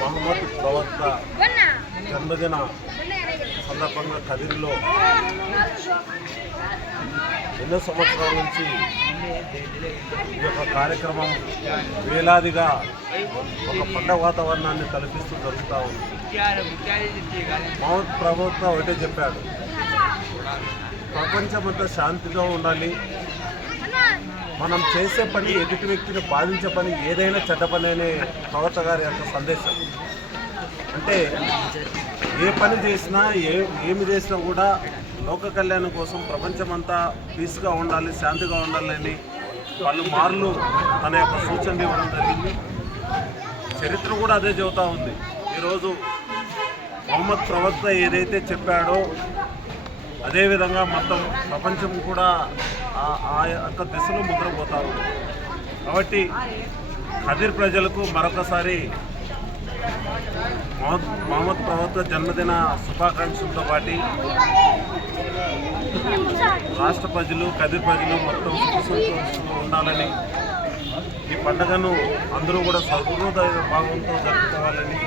మహమ్మద్ ప్రవక్త జన్మదిన సందర్భంగా కదిరిలో ఎన్నో సంవత్సరాల నుంచి ఈ యొక్క కార్యక్రమం వేలాదిగా ఒక పండగ వాతావరణాన్ని కల్పిస్తూ జరుగుతూ ఉంది. మహమ్మద్ ప్రవక్త ఒకటే చెప్పాడు, ప్రపంచమంతా శాంతిగా ఉండాలి, మనం చేసే పని ఎదుటి వ్యక్తిని బాధించే పని ఏదైనా చెడ్డ పని అనే ప్రవక్త గారి యొక్క సందేశం. అంటే ఏ పని చేసినా ఏమి చేసినా కూడా లోక కళ్యాణం కోసం ప్రపంచమంతా పీస్గా ఉండాలి, శాంతిగా ఉండాలని పలుమార్లు తన యొక్క సూచనలు ఇవ్వడం జరిగింది. చరిత్ర కూడా అదే చెబుతూ ఉంది. ఈరోజు మహమ్మద్ ప్రవక్త ఏదైతే చెప్పాడో అదేవిధంగా మొత్తం ప్రపంచం కూడా ఆ యొక్క దిశలో ముద్రపోతా ఉంది. కాబట్టి ఖదీర్ ప్రజలకు మరొకసారి మహమ్మద్ ప్రవక్త జన్మదిన శుభాకాంక్షలతో పాటు రాష్ట్ర ప్రజలు ఖదీర్ ప్రజలు మొత్తం సుఖసంతోషంగా ఉండాలని, ఈ పండుగను అందరూ కూడా సహృదయ భావంతో జరుపుకోవాలని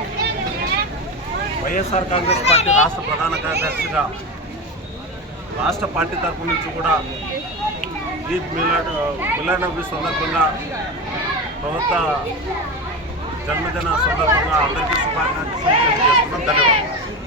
వైఎస్ఆర్ కాంగ్రెస్ పార్టీ రాష్ట్ర ప్రధాన కార్యదర్శిగా రాష్ట్ర పార్టీ తరఫు నుంచి కూడా ఈద్ మిలాడ్ నబీ సందర్భంగా ప్రవక్త జన్మదిన సందర్భంగా అందరికీ శుభాకాంక్షలు తెలియజేస్తున్నాం. ధన్యవాదాలు.